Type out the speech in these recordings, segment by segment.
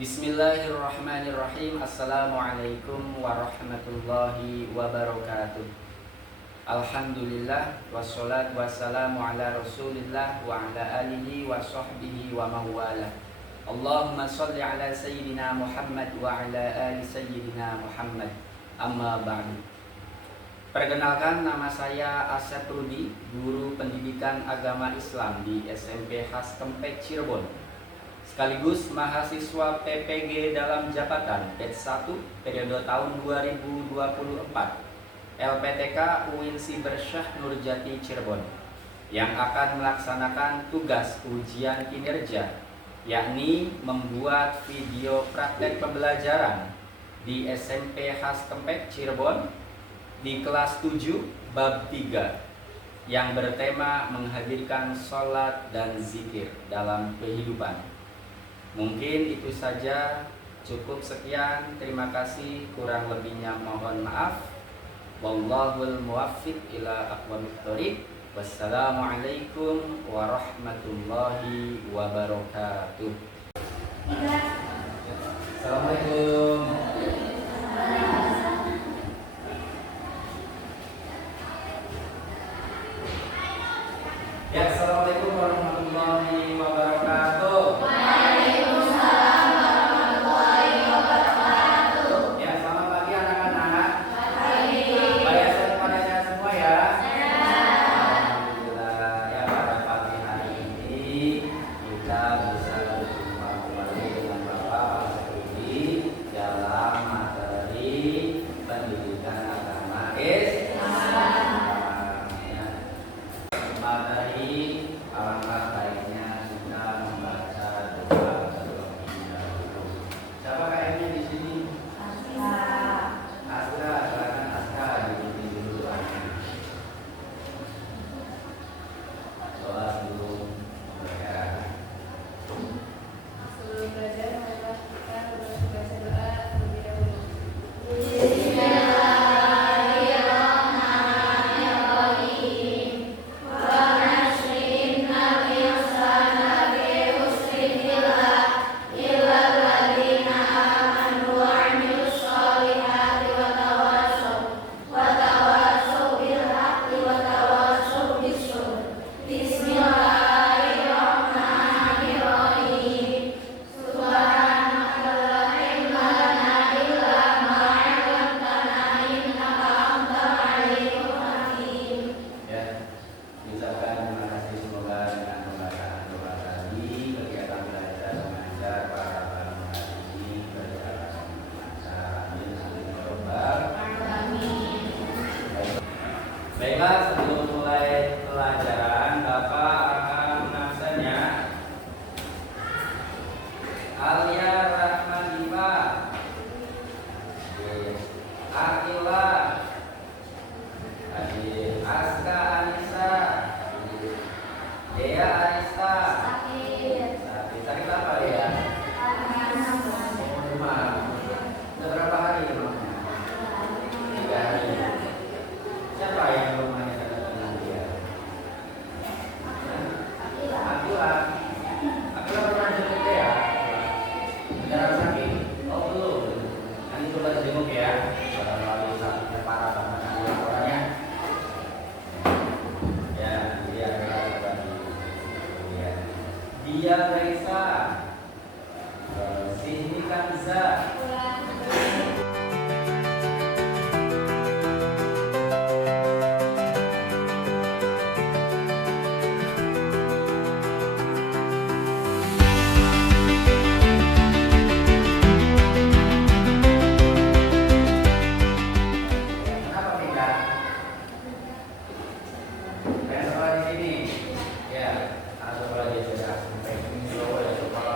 Bismillahirrahmanirrahim. Assalamualaikum warahmatullahi wabarakatuh. Alhamdulillah wassalatu wassalamu ala rasulillah wa ala alihi wa sahbihi wa mawala. Allahumma salli ala sayyidina Muhammad wa ala ali sayyidina Muhammad. Amma ba'du. Perkenalkan, nama saya Asyad Rudi, guru pendidikan agama Islam di SMP Khas Kempek Cirebon, sekaligus mahasiswa PPG dalam jabatan batch 1 periode tahun 2024 LPTK UIN Sibersyah Nurjati Cirebon, yang akan melaksanakan tugas ujian kinerja, yakni membuat video praktek pembelajaran di SMP Khas Kempek Cirebon di kelas 7 bab 3 yang bertema menghadirkan sholat dan zikir dalam kehidupan. Mungkin itu saja, cukup sekian. Terima kasih, kurang lebihnya mohon maaf. Wallahul muwaffiq ila aqwamit thoriq. Wassalamualaikum warahmatullahi wabarakatuh. Assalamualaikum. Ya, assalamualaikum warahmatullahi wabarakatuh. Baiklah, sebelum mulai pelajaran, Bapak akan menabsanya Alia Rahmanifa, Akila, Aska Anissa, Dea Anissa. Sakit apa ya? Demam. Sudah berapa hari demamnya? 3 hari. Siapa yang rumahnya dekat dengan dia? Akila pernah jenguk ya? Beneran sakit? Oh belum. Nanti coba jenguk ya. Kalau sakitnya parah banget nanti laporannya. Ya, dia adalah dia Raisa, Sihni Kanza.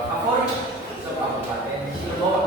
Favorit, Kabupaten Cirebon.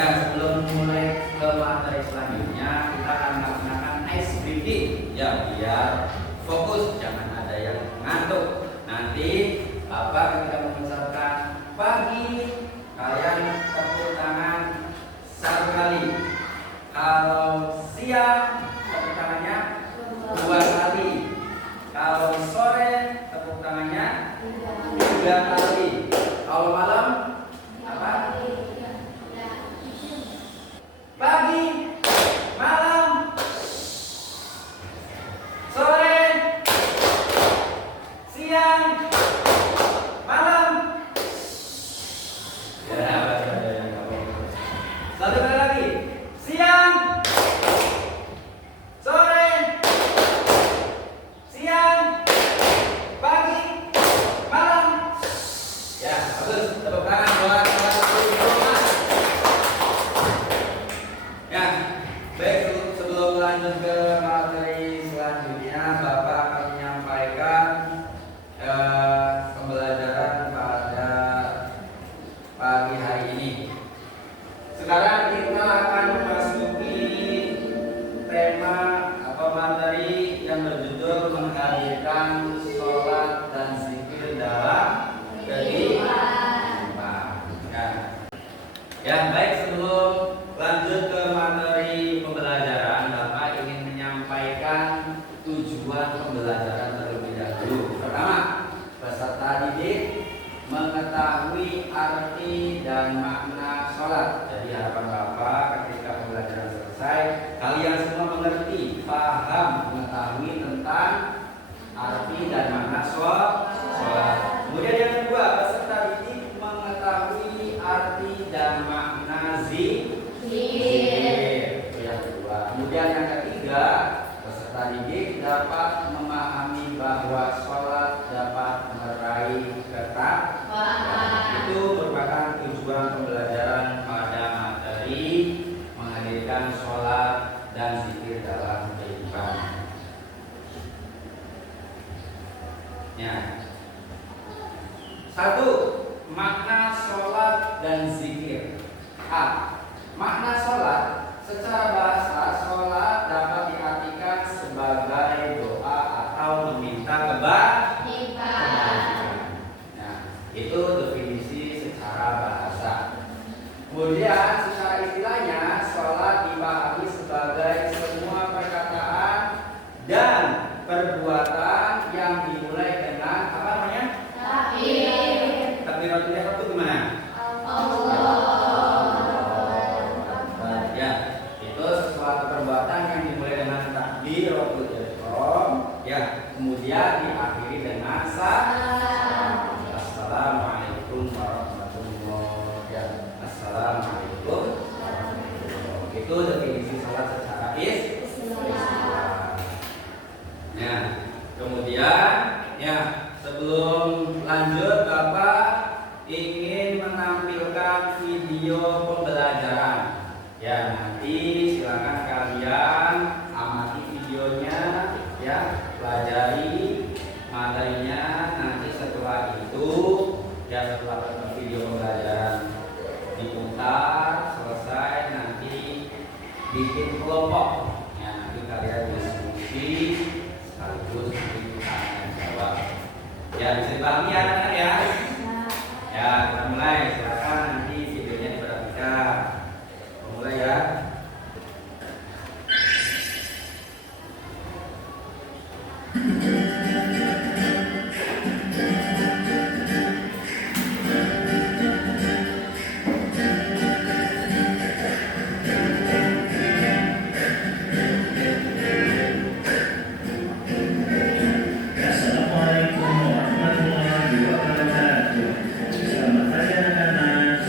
Ya, sebelum mulai ke materi selanjutnya, kita akan melaksanakan ice breathing. Ya, biar fokus, jangan ada yang ngantuk. Nanti Bapak ketika mengucapkan pagi, kalian tepuk tangan 1 kali. Kalau siang, tepuk tangannya 2 kali. Kalau sore, tepuk tangannya 3 kali. Kalau malam, apa? Pagi, malam, sore, siang, malam. Ya, satu kali lagi. Siang, sore, siang, pagi, malam. Ya, bagus. Tepuk tangan buat ya. Baik, sebelum lanjut ke materi selanjutnya, Bapak akan menyampaikan pembelajaran pada pagi hari ini. Sekarang kita akan memasuki tema atau materi yang berjudul menghadirkan sholat dan zikir dalam kehidupan. Ya, baik, sebelum lanjut ke materi pembelajaran, Bapak ingin menyampaikan tujuan pembelajaran terlebih dahulu. Pertama, peserta didik mengetahui arti dan makna sholat. Jadi harapan Bapak ketika pembelajaran selesai, kalian semua mengerti, paham, mengetahui tentang arti dan makna sholat. Kemudian yang kedua, peserta didik mengetahui arti dan makna zikir. Itu yang kedua. Kemudian yang ketiga, peserta didik dapat memahami bahwa sholat dapat meraih ketakwaan. Itu merupakan tujuan pembelajaran pada materi menghadirkan sholat dan zikir dalam kehidupan. Ya. 1. Makna sholat dan zikir. A. Makna sholat. Secara bahasa, sholat dapat diartikan sebagai doa atau meminta kebaikan. Nah, itu definisi secara bahasa. Kemudian secara istilahnya, sholat dipahami sebagai semua perkataan dan perbuatan yang dimulai dengan apa namanya? Takbir. Takbiratul ihram itu gimana? Ya, itu sesuatu perbuatan yang dimulai dengan takbiratul ihram, ya, kemudian diakhiri dengan salam. Assalamualaikum warahmatullahi wabarakatuh. Ya, assalamualaikum warahmatullahi wabarakatuh. Itu definisi sholat secara istilah. Ya, kemudian ya, sebelum lanjut, Bapak ingin menampilkan video pembelajaran. Ya, nanti silakan kalian amati videonya, ya, pelajari materinya. Nanti setelah itu, ya, setelah video pembelajaran diputar selesai, nanti bikin kelompok. Ya, nanti kalian diskusi sekaligus tanya jawab. Ya, bisa dipahami ya, anak-anak ya. Ya, kita mulai. Silakan nanti videonya diperhatikan. Mulai ya. Assalamualaikum warahmatullahi wabarakatuh. Selamat pagi anak-anak.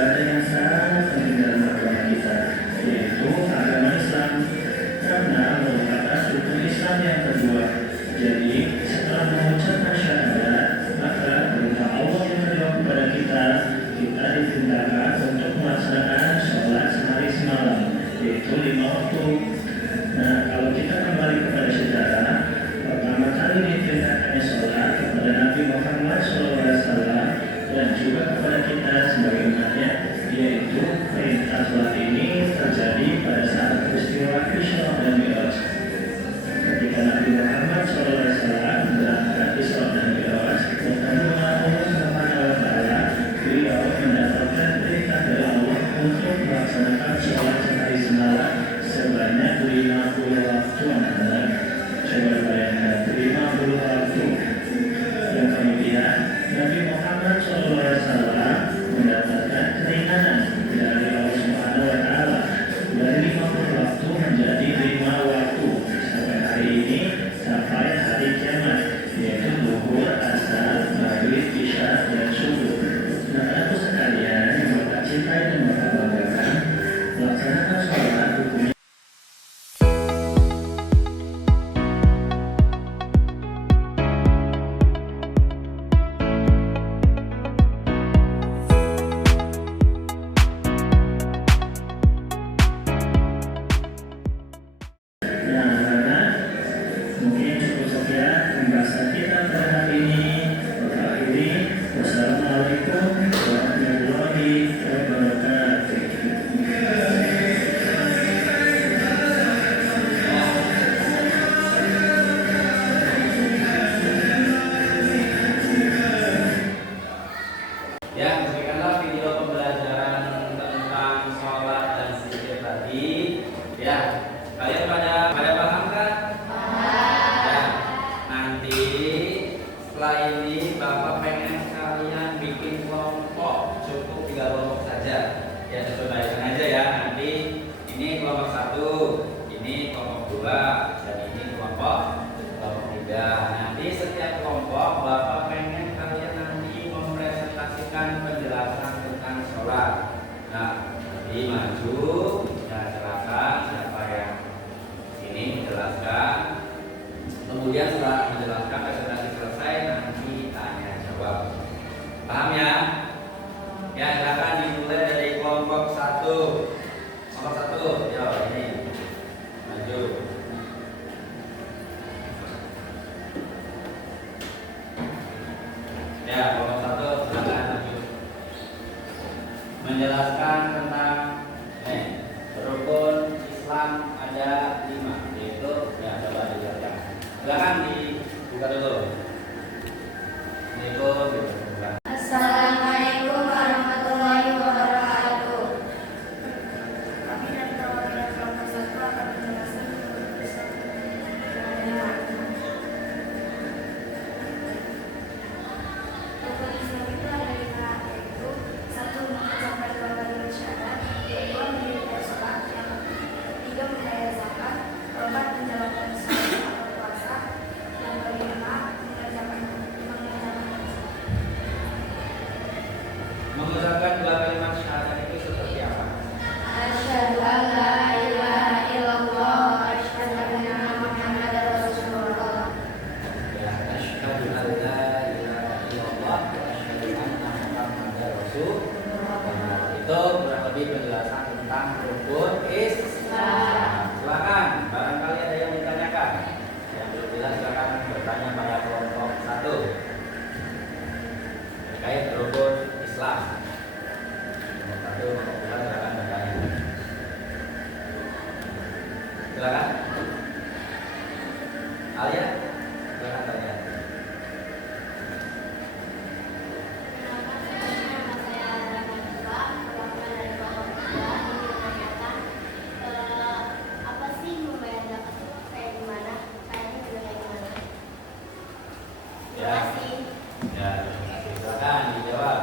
ibadah yang sangat penting dalam agama kita, yaitu agama Islam, karena merupakan rukun Islam yang kedua. Jadi, setelah mengucapkan syahadat, maka perintah Allah yang kedua kepada kita diperintahkan untuk melaksanakan sholat sehari semalam, yaitu 5 waktu. Nah, kalau kita kembali kepada sejarah, pertama kali diperintahkannya sholat kepada Nabi Muhammad SAW dan juga kepada kita sebagai umatnya, yaitu perintah sholat ini terjadi pada saat peristiwa Isra dan Mi'raj. Ketika Nabi Muhammad SAW berangkat Isra dan Mi'raj bertemu dengan Allah Subhanahu wa Ta'ala, beliau mendapatkan perintah dari Allah untuk melaksanakan sholat sehari semalam sebanyak 50 waktu. Anak-anak, coba bayangkan 50 waktu. Dan kemudian Nabi Muhammad SAW mendapatkan keringanan dari Allah Subhanahu wa Ta'ala dari 50 waktu menjadi 5 waktu sampai hari ini, sampai hari kiamat, yaitu zuhur, asar, maghrib, isya, dan subuh. Nah, aku sekalian yang Bapak cintai dan Bapak banggakan, melaksanakan sholat hukumnya. Mungkin cukup sekian pembahasan kita pada hari ini. Wassalamualaikum warahmatullahi wabarakatuh. Ya, demikianlah video pembelajaran tentang sholat dan zikir tadi. Ya, kalian pada paham kan? Ya, nanti setelah ini Bapak pengen kalian bikin kelompok, cukup 3 kelompok saja. Ya, sesuaikan aja ya. Nanti ini kelompok 1, ini kelompok 2, dan ini kelompok 3. Nanti setiap kelompok Bapak pengen kalian nanti mempresentasikan penjelasan tentang sholat. Nah, nanti maju, ya silakan siapa yang ini menjelaskan. Kemudian setelah menjelaskan presentasi selesai, nanti tanya jawab. Paham ya? Ya, silakan dimulai dari kelompok 1. Kelompok 1, ya ini maju. Ya, kelompok 1 silakan maju. Menjelaskan tentang rukun Islam ada 5, yaitu ya coba dijelaskan. Silakan dibuka dulu. Itu dibuka. Assalamualaikum warahmatullahi wabarakatuh. Kami dari perwakilan kelompok 1 akan menjelaskan rukun Islam. Rukun Islam itu ada 5, yaitu 1. Mengucapkan 2 kalimat syahadat, 2. mendirikan sholat, yang 3. membayar zakat, 4. menjalankan sholat atau puasa, yang 5. Mengucapkan 2 kalimat syahadat itu seperti apa? Asyhadu an la ilaha illallah wa asyhadu anna Muhammadar Rasulullah. Ya, asyhadu an la ilaha illallah wa asyhadu anna Muhammadar Rasulullah. Itu kurang lebih penjelasan tentang rukun Islam. Silakan, barangkali ada yang ditanyakan. Yang belum jelas silakan bertanya pada kelompok 1 terkait rukun Islam. Kelompok 1, kelompok 2 silakan bertanya. Silakan. Alia, silakan tanya. Apa sih membayar zakat itu kayak gimana? Kayaknya juga kayak gimana? Ya. Ya, silakan dijawab.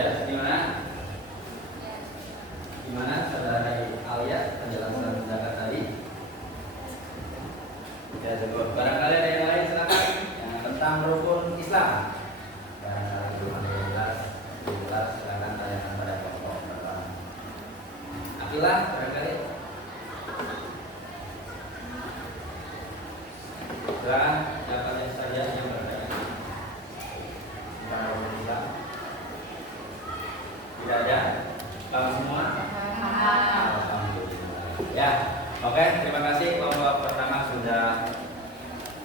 Ya, gimana? Gimana saudara Alia penjelasan zakat tadi? Ya, cukup. Barangkali ada yang lain silakan. Yang tentang rukun Islam. Ya, belum ada yang jelas silakan tanyakan pada kelompok pertama. Akilah barangkali. Dan siapa saja yang bertanya tentang rukun Islam? Tidak ada? Tahu semua? Alhamdulillah. Ya, oke. Terima kasih kelompok pertama sudah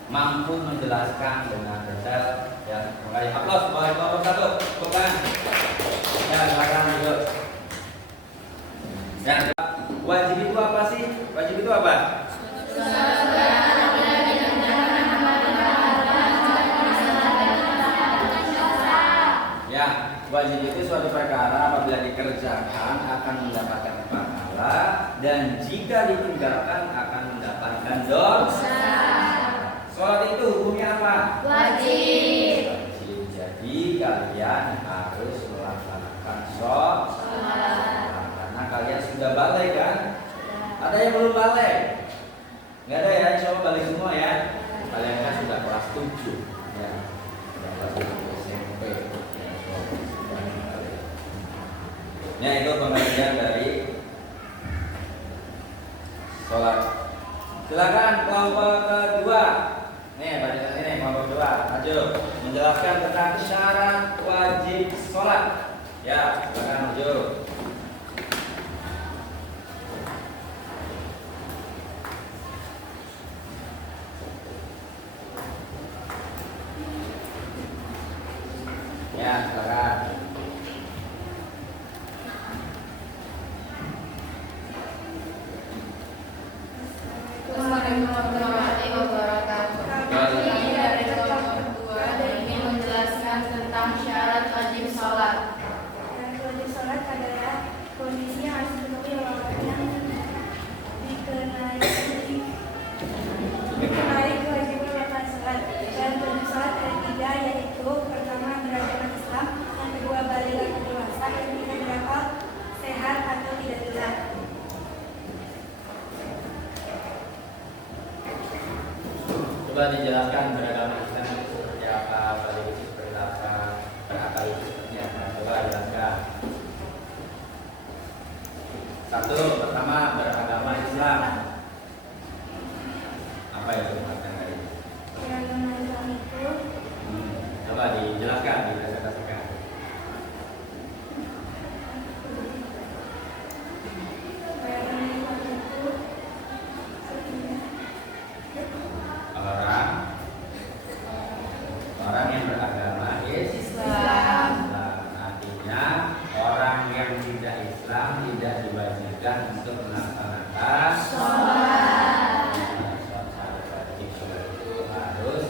mampu menjelaskan dengan detail. Ya, mulai aplaus buat kelompok satu. Bukan? Ya, silakan duduk. Ya, wajib itu apa sih? Wajib itu apa? Ya, wajib itu suatu perkara apabila dikerjakan akan mendapatkan pahala dan jika ditinggalkan akan mendapatkan dosa. Sholat itu hukumnya apa? Wajib. Wajib. Jadi kalian harus melaksanakan sholat. Karena kalian sudah balik kan? Ada yang belum balik? Nggak ada ya? Insya Allah balik semua ya. Kalian kan sudah kelas 7 ya. Sudah kelas 7 SMP. Ya, itu pengertian dari sholat. Silakan kelompok kedua. Nih, pada sini kelompok kedua. Maju menjelaskan tentang syarat wajib sholat. Ya, silakan maju. Ya, silakan. Coba dijelaskan beragama Islam itu seperti apa, balik itu seperti apa, berakal itu seperti apa. Coba jelaskan. Satu, pertama beragama Islam. Apa itu maknanya tadi? Beragama Islam itu Coba dijelaskan, dipresentasikan. Orang yang beragama Islam. Artinya orang yang tidak Islam tidak diwajibkan untuk melaksanakan sholat. Itu harus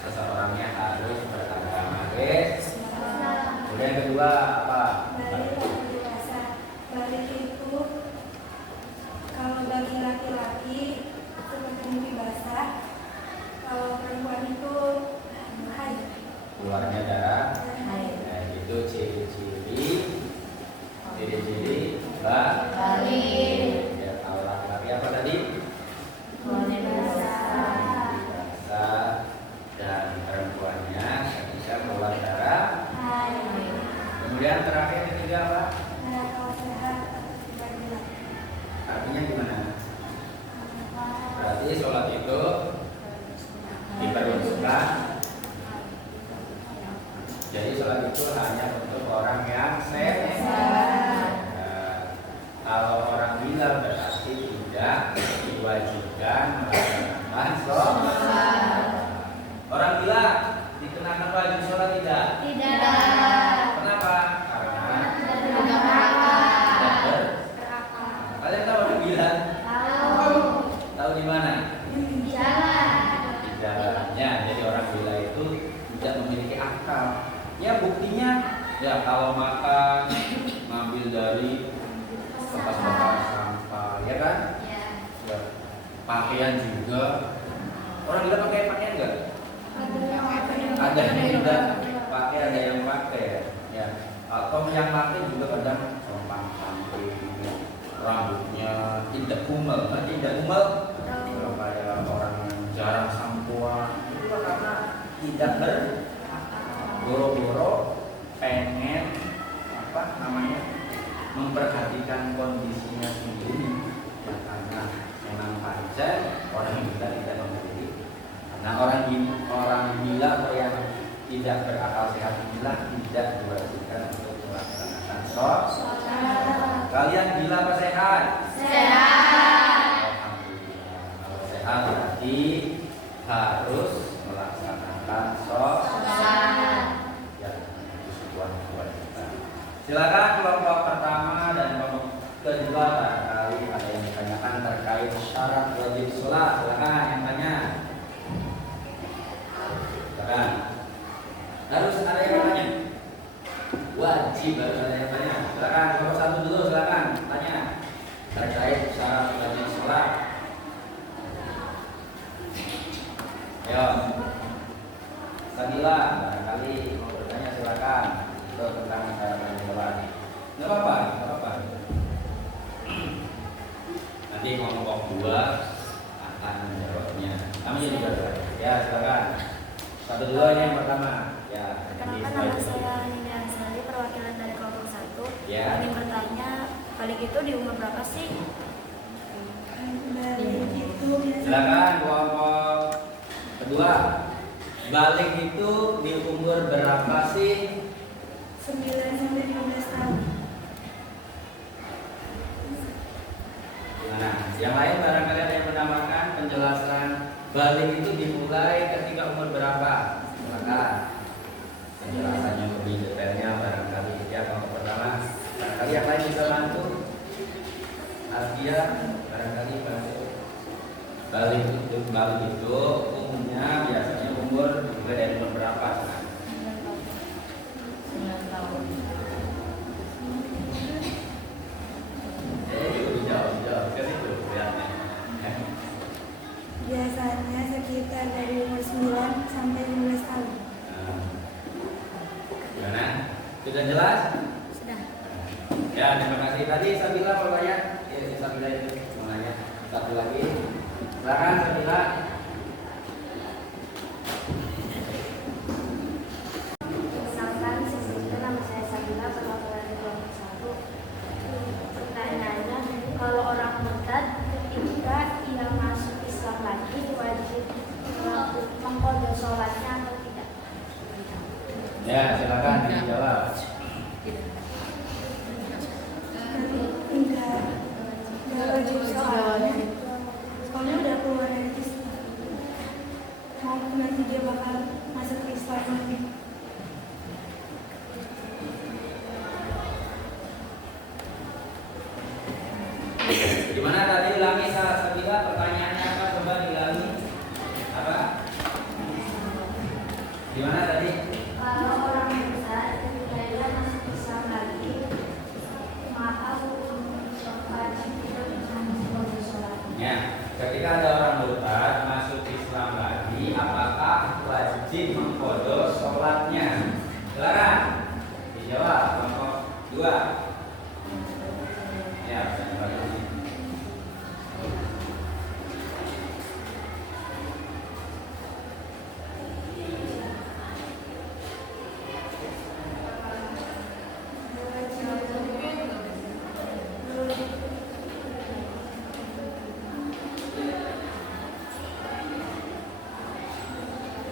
seseorangnya harus beragama Islam. Kemudian yang kedua apa? balik dewasa. Balik itu kalau bagi laki-laki seperti mimpi basah, kalau perempuan itu haid. Keluarnya darah. Haid. Nah, itu ciri-ciri balik. Ya, kalau laki-laki apa tadi? Basah. Dan perempuannya ketika keluar darah. Kemudian terakhir ketiga apa? Kalau sehat atau tidak gila. Artinya gimana? Berarti sholat itu diperuntukkan. Jadi sholat itu hanya untuk orang yang sehat. Nah, kalau orang gila berarti tidak diwajibkan melaksanakan sholat. Orang gila dikenakan wajib sholat tidak? Kenapa? Karena kalian tahu orang gila? Tahu di mana? Di jalannya. Jadi orang gila itu tidak memiliki akal. Ya buktinya, ya kalau makan ngambil dari bekas-bekas sampah, ya kan? Ya. Pakaian juga. Orang gila pakai pakaian enggak? Ada yang tidak pakai, ada yang pakai. Ya. Atau yang laki juga kadang pangkang, rambutnya tidak kumel, tidak kumel. Kalau kayak orang jarang sampoan, itu karena tidak boro-boro pengen memperhatikan kondisinya sendiri. Karena memang panjang orang gila tidak memiliki. Nah orang gila atau yang tidak berakal sehat inilah tidak diwajibkan untuk melaksanakan sholat. Kalian gila apa sehat? Sehat. Alhamdulillah. Kalau sehat berarti harus melaksanakan sholat. Ya, itu sebuah kewajiban. Silakan kelompok pertama dan kelompok kedua barangkali ada yang ditanyakan terkait syarat wajib sholat. Silakan yang tanya. Silakan. Harus ada yang tanya. Wajib harus ada yang tanya. Silakan kelompok satu dulu, silakan tanya terkait syarat wajib sholat. Ayo. Sabila, barangkali mau bertanya silakan untuk tentang syarat wajib sholat. Nggak apa-apa. Nanti kelompok dua akan menjawabnya. Kamu jadi jawab. Ya silakan. Satu dulu ini yang pertama. Ya. Perkenalkan nama saya Nina Ansari, perwakilan dari kelompok 1. Ya. Ingin bertanya, balik itu di umur berapa sih? Balik itu Silakan kelompok kedua. Balik itu di umur berapa sih? 9 sampai 15 tahun. Nah, yang lain barangkali ada yang menambahkan penjelasan balik itu dimulai ketika umur berapa? Silakan. Penjelasannya lebih detailnya barangkali ya kelompok pertama. Barangkali yang lain bisa bantu. Alfia barangkali bantu. Balik itu umumnya biasanya umur juga dari umur berapa? 9 tahun. Jawab ke situ lihatnya. Biasanya sekitar dari umur 9 sampai 15 tahun. Gimana? Sudah jelas? Sudah. Ya, terima kasih. Tadi Sabila mau tanya? Ya, Sabila itu mau nanya. Satu lagi. Silakan Sabila. Misalkan sesungguhnya nama saya Sabila, perwakilan dari kelompok 1. Pertanyaannya, kalau orang murtad ketika ia masuk Islam lagi wajib mengqadha sholatnya atau tidak? Ya, silakan dijawab. Tidak wajib sholatnya. Soalnya udah keluar dari Islam. Mau nanti dia bakal masuk ke Islam lagi. Gimana tadi ulangi Sabila pertanyaannya apa? Coba diulangi. Apa? Gimana tadi? Kalau orang besar ketika dia masuk Islam lagi, maka hukum wajib tidak mengqadha sholatnya. Ya, ketika ada orang murtad masuk Islam lagi, apakah wajib mengqadha sholatnya? Silakan dijawab kelompok 2. Ya, terima kasih.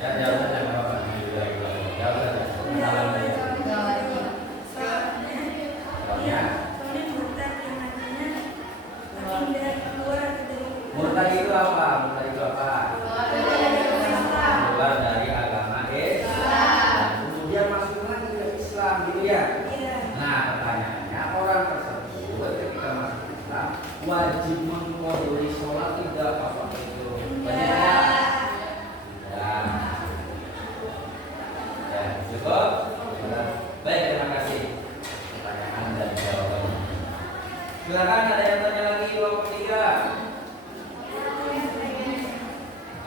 Ya, jawab saja nggak apa-apa. Jawab saja. Soalnya murtad itu apa? Murtad itu apa? Keluar dari agama Islam. Kemudian masuk lagi ke Islam, gitu ya? Nah, pertanyaannya orang tersebut ketika masuk Islam wajib mengqadha sholat tidak apa itu? Banyak. Ya, cukup. Baik, terima kasih pertanyaan dan jawabannya. Silakan ada yang tanya lagi kelompok 3.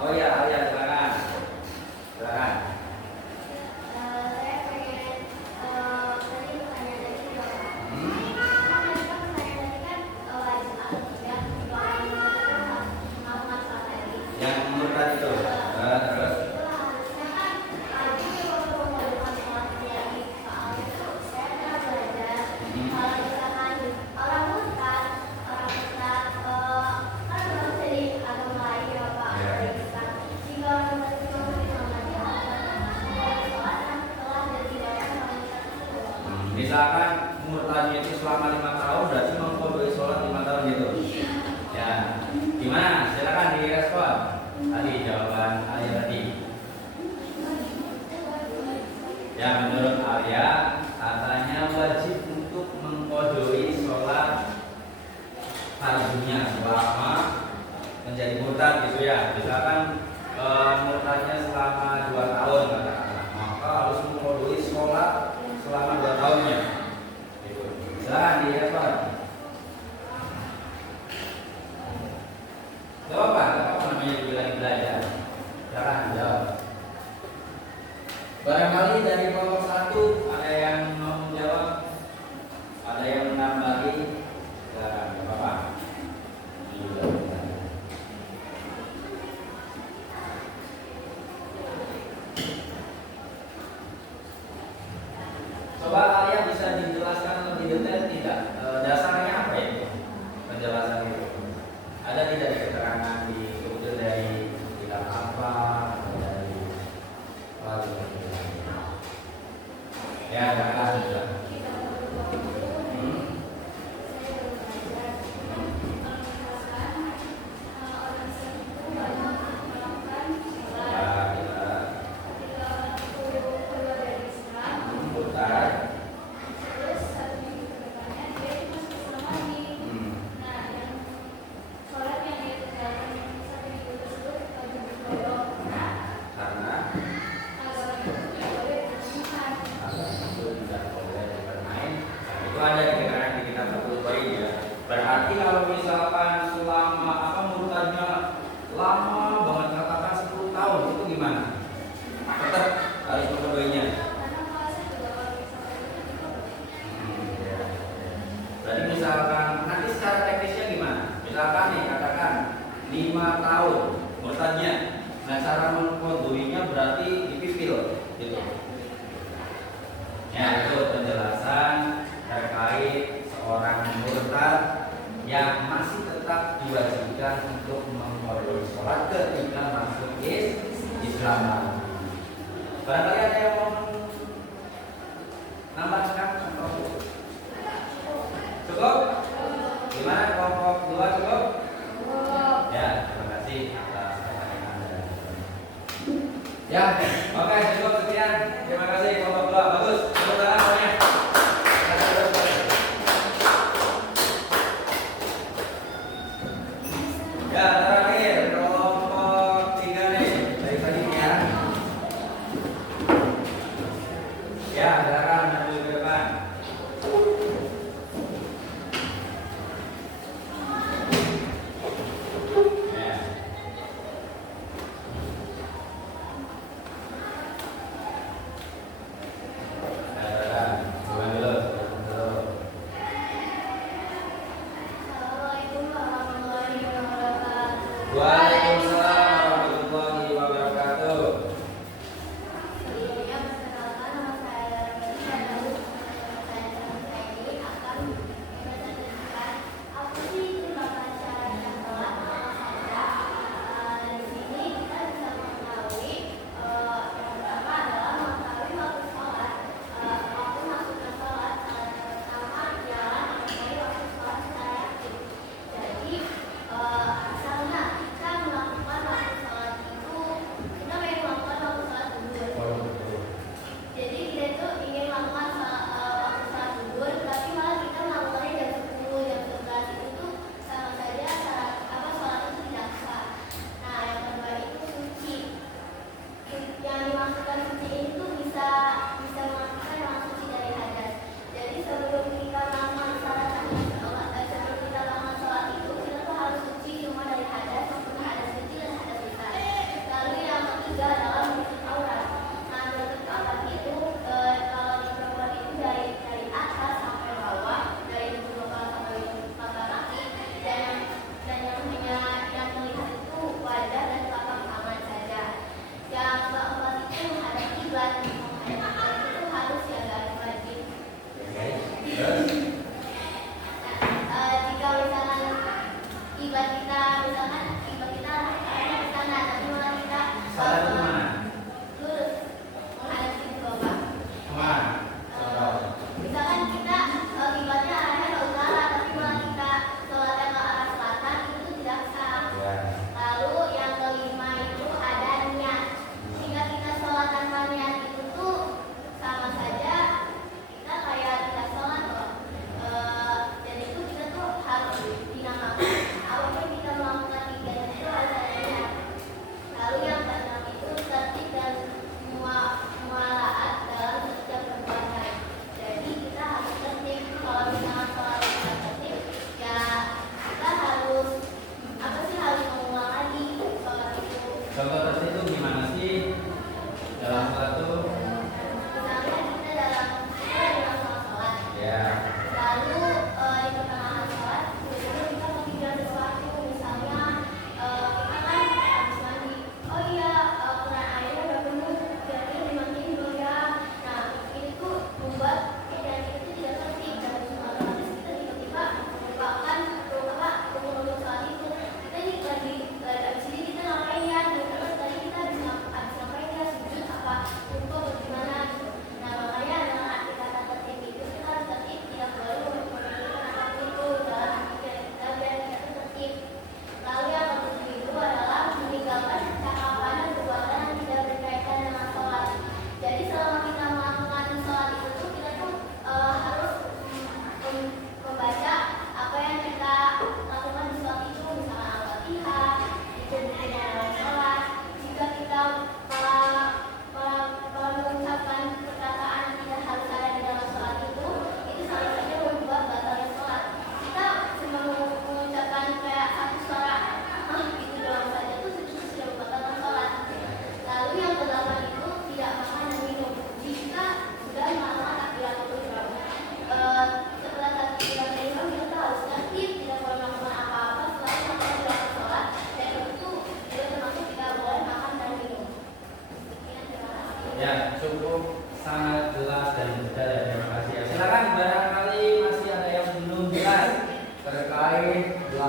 Oh ya, silakan. Silakan. Saya pengen tadi pertanyaan dari harusnya selama menjadi murtad gitu ya. Misalkan murtadnya selama 2 tahun katakanlah, maka harus mengodoi sholat selama 2 tahunnya. Gitu. Bisa di apa? Gak apa-apa namanya juga lagi belajar. Jangan jawab. Barangkali dari kelompok 1 ada yang mau menjawab, ada yang menambahi, ya nggak apa-apa. Coba kalian bisa dijelaskan lebih detail tidak? Dasarnya apa itu? Penjelasan itu ada tidak di keterangan diambil dari kitab apa atau dari apa? Ya, jangan juga. Berarti kalau misalkan selama murtadnya lama banget, katakan 10 tahun, itu gimana? Tetap harus mengodoinya. Berarti misalkan nanti secara teknisnya gimana? Misalkan nih katakan 5 tahun murtadnya, nah cara mengodoinya berarti dipipil gitu. Ya, itu penjelasan terkait seorang murtad yang masih tetap diwajibkan untuk mengodoi sholat ketika masuk Islam. Barangkali ada yang mau nambahkan atau cukup? Gimana kelompok 2 cukup? Ya, terima kasih atas pertanyaan Anda. Ya, oke, cukup sekian. Terima kasih kelompok 2. Bagus. Tepuk tangan semuanya. Ya, terakhir kelompok 3 nih, dari tadi ya. Ya, silakan maju ke depan. Ya. Bukan dulu. Waalaikumsalam warahmatullahi wabarakatuh. Jadi, asalnya kan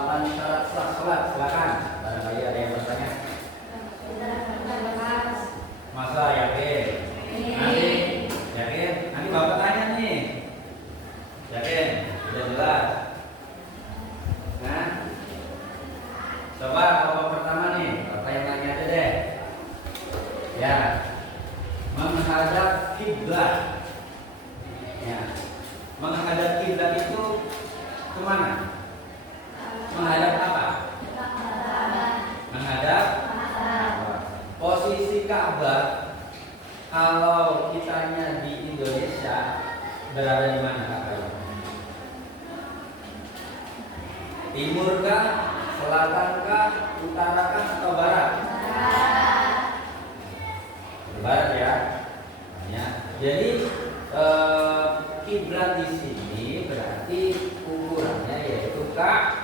8 syarat sah sholat. Silakan. Barangkali ada yang bertanya. Masa yakin? Nanti yakin? Nanti bapak tanya nih. Yakin? Sudah jelas. Nah, coba babak pertama nih. Bapak yang tanya aja deh. Ya, menghadap kiblat. Ya, menghadap kiblat itu kemana? Menghadap apa? Menghadap posisi Ka'bah. Kalau kitanya di Indonesia berada di mana Ka'bah? Timur kah, selatan kah, utara kah, atau barat? Barat ya. Ya. Jadi kiblat di sini berarti ukurannya yaitu Ka'bah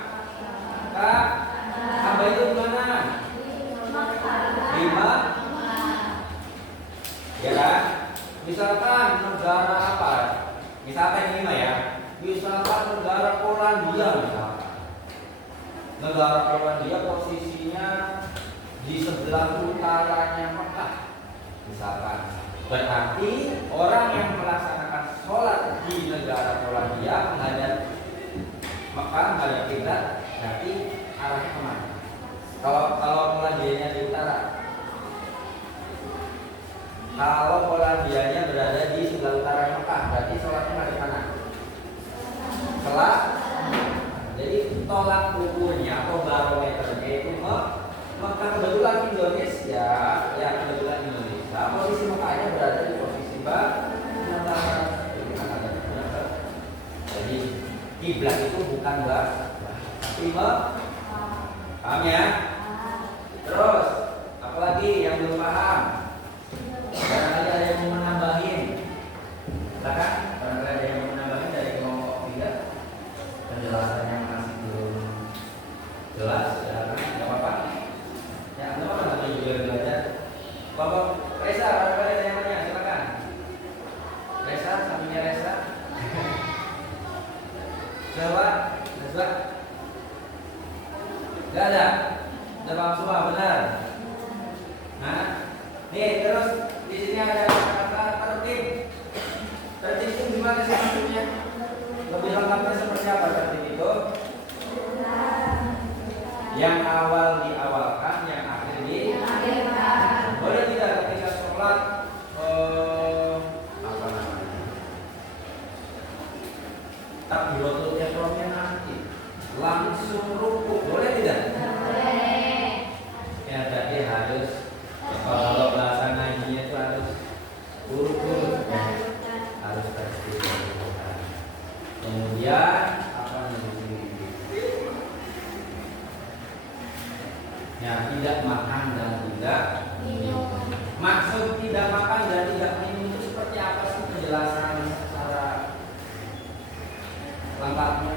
itu di mana? 5. Ya kan? Misalkan negara apa? Misalkan ini mah ya. Misalkan negara Polandia misalkan. Negara Polandia posisinya di sebelah utaranya Mekah. Misalkan. Berarti orang yang melaksanakan sholat di negara Polandia menghadap Mekah, menghadap kiblat, berarti arahnya kemana? Kalau Polandianya di utara, kalau Polandianya berada di sebelah utara Mekah, berarti sholatnya ada di mana? Jadi tolak ukurnya atau barometernya itu Mekah. Kebetulan Indonesia, ya kebetulan Indonesia, posisi Mekahnya berada di posisi barat. Jadi kiblat itu bukan tapi paham ya? Terus, apalagi yang belum paham? Barangkali ada yang mau menambahin? Silakan. Barangkali ada yang mau menambahin dari kelompok 3. Penjelasannya masih belum jelas. Silakan. Tidak apa-apa. Ya, tidak apa-apa. Nanti juga belajar. Kelompok Reza, barangkali ada yang nanya. Silakan. Reza, sampingnya Reza. Coba. Gak ada. Udah paham semua, benar? Nah, nih terus di sini ada kata tertib. Tertib itu gimana sih maksudnya? Lebih lengkapnya seperti apa tertib itu? Yang awal diawalkan, yang akhir diakhirkan. Boleh tidak ketika sholat apa namanya? Takbiratul ihramnya nanti langsung rukuk, boleh tidak? Ya berarti harus, kalau bahasa ngajinya itu harus urut-urut ya. Harus tertib. Kemudian apa namanya? Ya tidak makan dan tidak minum. Maksud tidak makan dan tidak minum itu seperti apa sih penjelasan secara lengkapnya?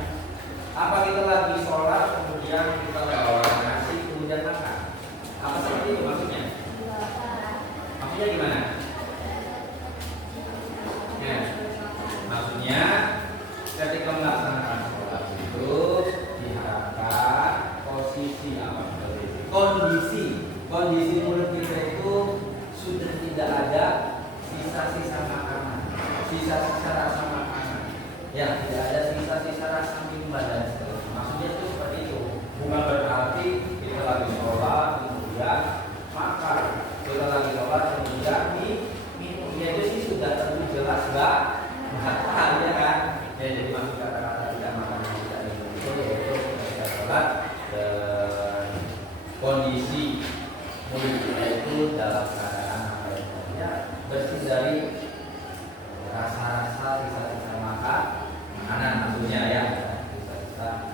Apa kita lagi sholat kemudian kita bawa nasi kemudian makan? Apa seperti itu maksudnya? Maksudnya gimana? Ya, maksudnya ketika melaksanakan sholat itu diharapkan posisi apa? Kondisi mulut kita itu sudah tidak ada sisa-sisa makanan, sisa-sisa rasa makanan. Ya, tidak ada sisa-sisa rasa minuman dan seterusnya. Maksudnya itu seperti itu. Bukan berarti kita lagi sholat kemudian makan, kita lagi sholat kemudian minum. Ya itu sih sudah tentu jelas nggak ya kan? Ya, jadi maksud kata-kata tidak makan dan tidak minum itu yaitu ketika sholat dan kondisi mulut kita itu dalam keadaan apa ya, bersih dari rasa-rasa sisa-sisa makanan maksudnya ya, sisa-sisa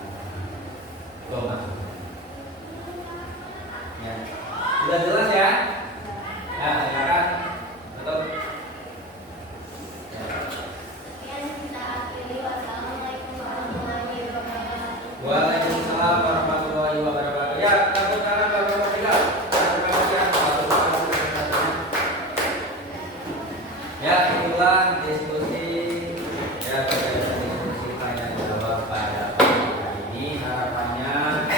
itu maksudnya. Ya, sudah jelas ya? Ya, silakan tutup. Waalaikumsalam warahmatullahi wabarakatuh. Ya, tepuk tangan Bapak Tinggal. Ya, itulah diskusi ya, diskusi tanya jawab pada pagi hari ini. Harapannya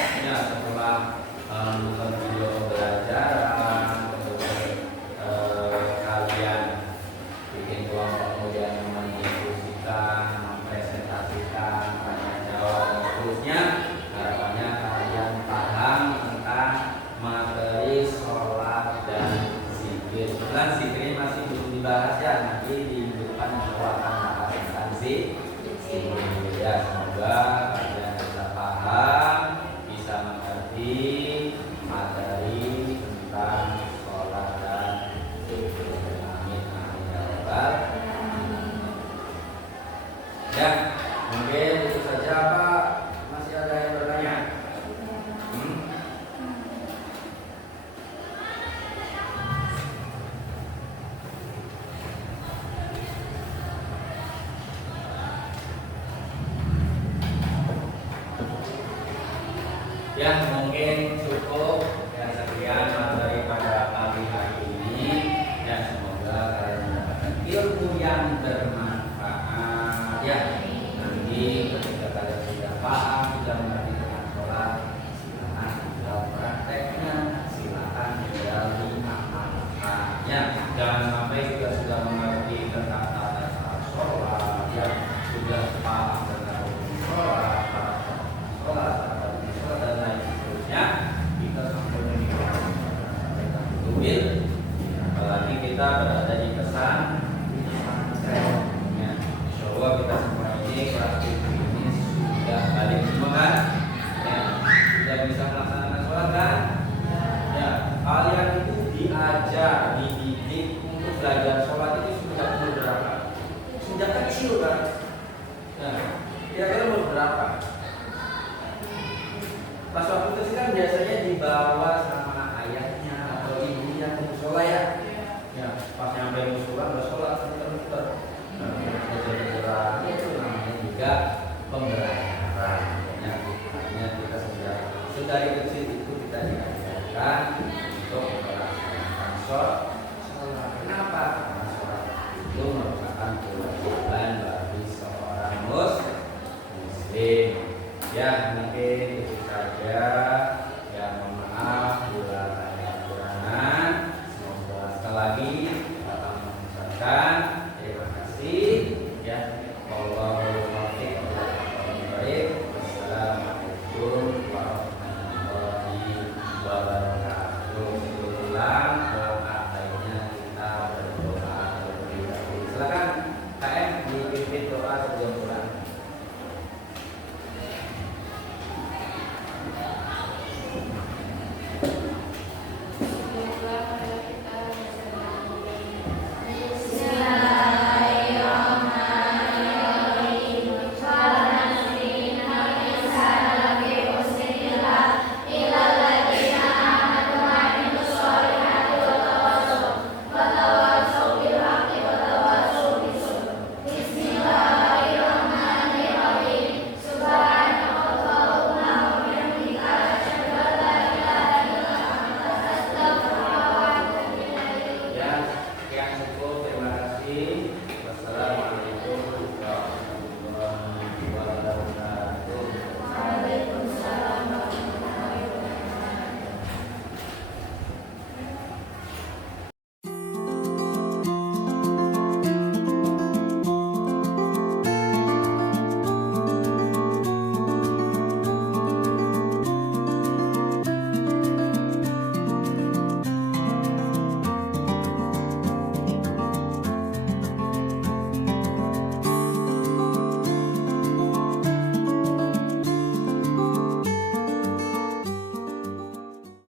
Ya, mungkin cukup ya sekian materi pada pagi hari ini. Ya, semoga kalian mendapatkan ilmu yang bermanfaat. Ya, nanti ketika kalian sudah paham, sudah mengerti tentang sholat, silakan tinggal prakteknya, silakan tinggal diamalkan. Ya, jangan sampai kita sudah mengerti tentang tata cara sholat, ya sudah paham tentang sholat, sholat dan lain sebagainya, kita sampai mengambil, apalagi kita berada di pesan ya, insya Allah kita semua ini kelas ini sudah balik semua kan, ya, sudah bisa melaksanakan sholat kan, ya, kalian itu diajar, dididik untuk belajar sholat itu sejak umur berapa? Sejak kecil kan, nah, kira-kira umur berapa? Pas waktu kecil kan biasanya dibawa sama ayahnya atau ibunya ke musola ya. Ya, pas nyampe musola nggak sholat muter-muter. Itu namanya juga pembelajaran. Ya, artinya kita sudah dari kecil itu kita diajarkan untuk melaksanakan sholat. Kenapa? Karena sholat itu merupakan kewajiban bagi seorang muslim. Ya, mungkin itu saja. Ya, mohon maaf bila ada kekurangan. Semoga sekali lagi dapat mengucapkan terima kasih. Ya, wallahul muwaffiq. Assalamualaikum warahmatullahi wabarakatuh.